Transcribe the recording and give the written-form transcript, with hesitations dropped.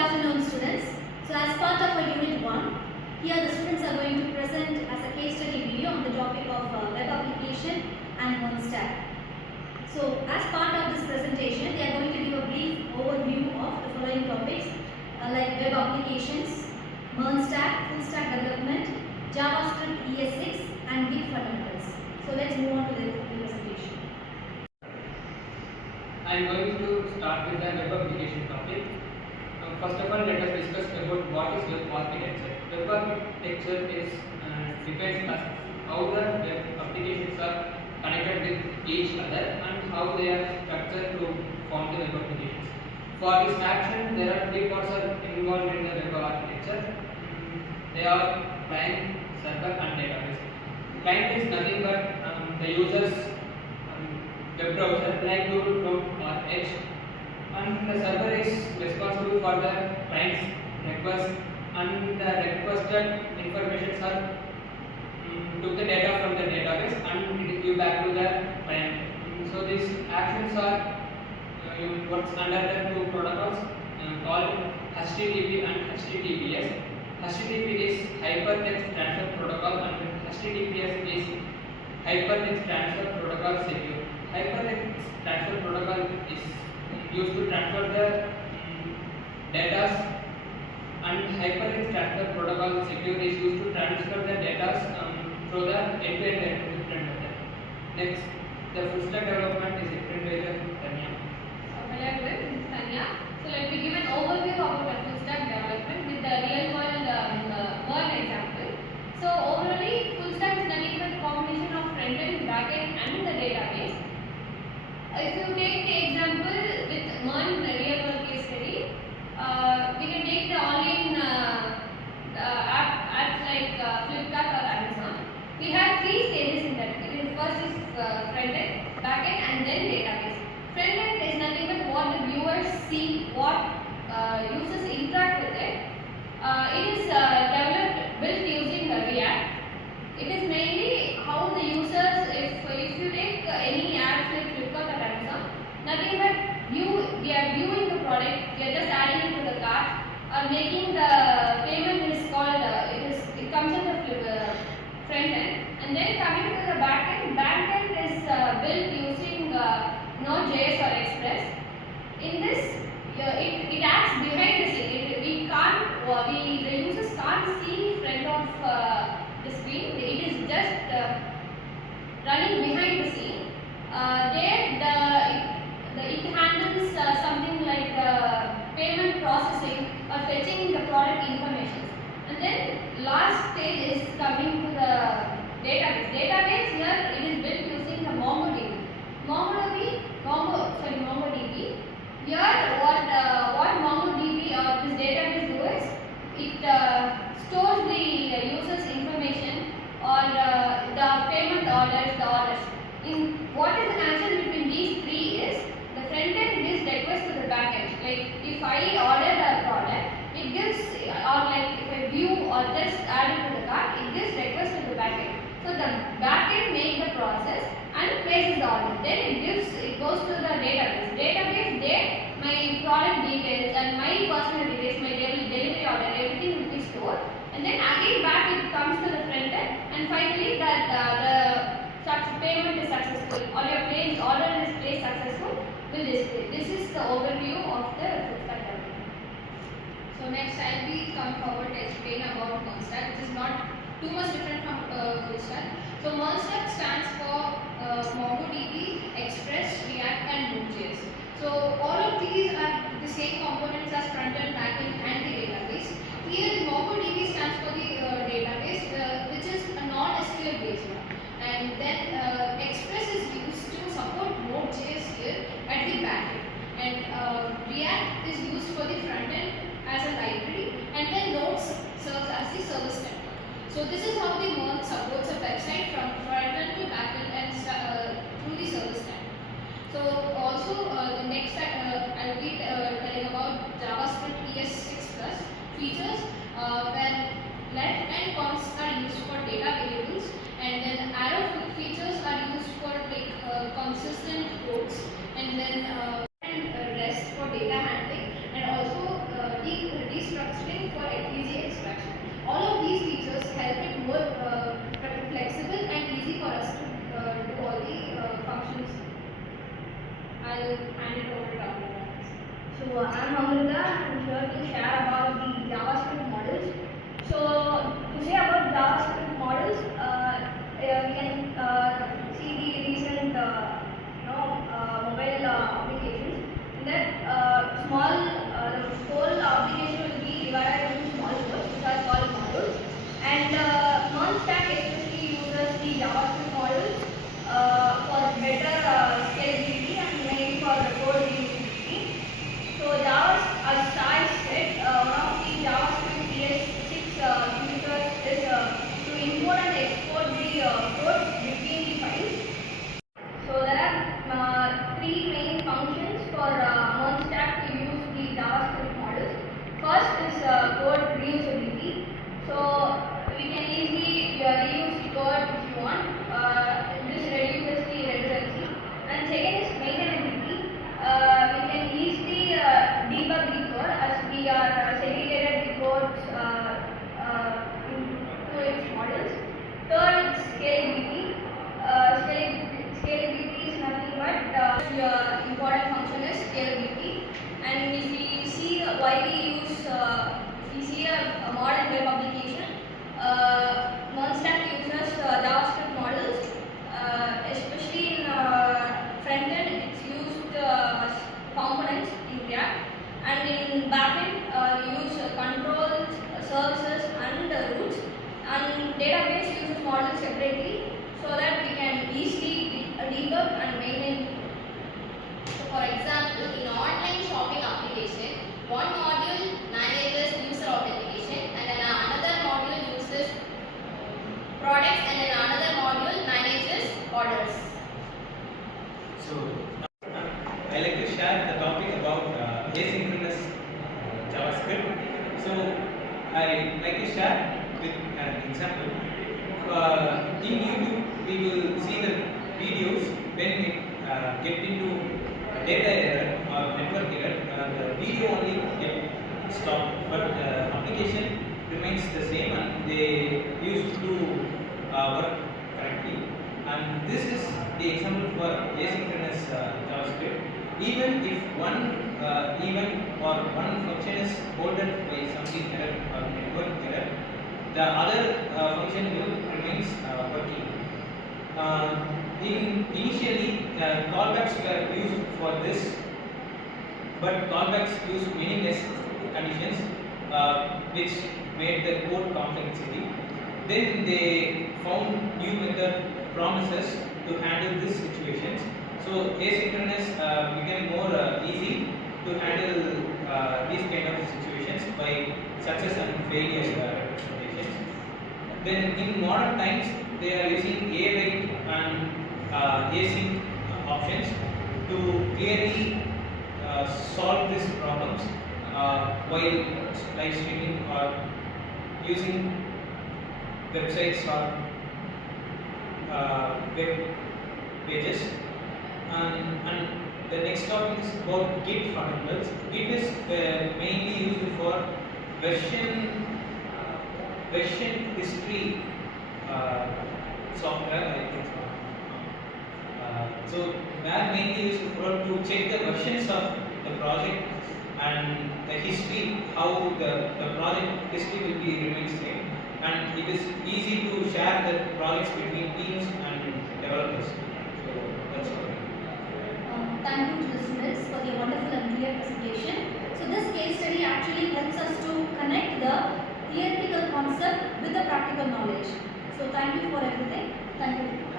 afternoon, students. So as part of our unit 1, here the students are going to present as a case study video on the topic of web application and MERN Stack. So as part of this presentation, they are going to give a brief overview of the following topics like web applications, MERN Stack, full stack development, JavaScript ES6 and Git fundamentals. So let's move on to the presentation. I am going to start with the web application topic. First of all, let us discuss about what is web architecture. Web architecture is defines as how the web applications are connected with each other and how they are structured to form the web applications. For this action, there are three parts are involved in the web architecture. They are client, server, and database. Client is nothing but the user's web browser like Google Chrome or Edge, and the server is responsible for the client's request, and the requested information are took the data from the database and it is give back to the client. So these actions are works under the two protocols called HTTP and HTTPS. HTTP is hypertext transfer protocol and HTTPS is hypertext transfer protocol secure. Hypertext transfer protocol is used to transfer the data, and hypertext transfer protocol secure is used to transfer the data through the end-to-end encryption method. Next, the full stack development is explained by Tanya. Hello everyone, this is Tanya. So let me give an overview about the full stack development with the real world MERN example. So overall, full stack is nothing but combination of front-end, back-end and the database. If you take the example with MERN real world case study, we can take the online apps like Flipkart or Amazon. We have three stages in that. First is front-end, back-end and then database. Front-end is nothing but what the viewers see, what users interact with it. It is built using React. It is mainly how the users, if you take any apps like Flipkart or Amazon, nothing but we are viewing the product, we are just adding it to the cart, or making the payment is called, it comes in the front end, and then coming to the back end is built using Node.js or Express. In this, it acts behind the scene. The users can't see front of the screen. It is just running behind the scene. It handles something like payment processing or fetching the product information. And then last stage is coming to the database. Database here it is built using the MongoDB. MongoDB. Here what MongoDB or this database do is it stores the user's information or the payment orders. In what is the connection between these three is the front end gives request to the back end. Like if I order a product, it gives, or like if I view or just add it to the cart, it gives request to the back end. So the back end makes the process and places the order. Then it goes to the database. Database there my product details and my personal details, my delivery order, everything will be stored. And then again back it comes to the front end, and finally that the payment is successful or your order is placed successful will display. This is the overview of the full stack development. So next I will come forward to explain about MERN Stack, which is not too much different from full stack. So MERN Stack stands for MongoDB, Express, React and Node.js. So all of these are the same components as front-end, back-end and the database. Here the MongoDB stands for the database, which is a non-SQL based one. And then Express is used to support Node.js here at the backend, and React is used for the front end as a library, and then Node serves as the service network. So this is how the MERN supports a website from front end to back end and through the service network. So also the next I will be telling about JavaScript ES6 plus features where let and const are used for data variables, and then arrow features are used for like consistent codes, and then rest for data handling, and also structuring for easy extraction. All of these features help it more flexible and easy for us to do all the functions. I'll hand it over to Dr. So I'm Amrita. I'm here to share about the JavaScript models. So to say about JavaScript models, we can see the recent mobile applications. In that the whole application will be divided into small codes, which are called modules. And MERN Stack especially uses the JavaScript models for better scalability and mainly for the code reusability. So Java's, as I said, one of the JavaScript ES6 features is to import and export the code between the files. So there are three main functions for MERN Stack to use the JavaScript models. First is code reusability. So we can easily reuse the code if you want. This reduces the redundancy. And second is maintainability. We can easily debug the code as we are segregated the codes into its models. Third is scalability. Scalability is nothing but important function is scalability. And if we see why we use, if we see a modern web application, MERN Stack uses JavaScript models, especially in front-end. It's used components in React, and in backend we use controls, services, and routes. And database uses models separately so that we can easily debug and maintain. So for example, in online shopping application, one module manages user authentication and then another module uses products and then another module manages orders. So I like to share the topic about asynchronous JavaScript. So I like to share with an example. In YouTube, we will see the videos when we get into data error or network error. The video only get stopped, but the application remains the same and they used to work correctly. And this is the example for asynchronous JavaScript. Even if one event or one function is holded by something error or network error, the other function will remains working. Initially, callbacks were used for this, but callbacks use meaningless conditions, which made the code complexity. Then they found new method promises to handle these situations. So asynchronous became more easy to handle these kind of situations by success and failure representations. Then in modern times, they are using await and async options to clearly solve these problems while live streaming or using websites or web pages. And the next topic is about Git fundamentals. Git is mainly used for version history software, I think. So they are mainly used for to check the versions of the project and the history, how the project history will be remain same, and it is easy to share the projects between teams and developers. So that's all. Thank you to the students for the wonderful and clear presentation. So this case study actually helps us to connect the theoretical concept with the practical knowledge. So thank you for everything. Thank you.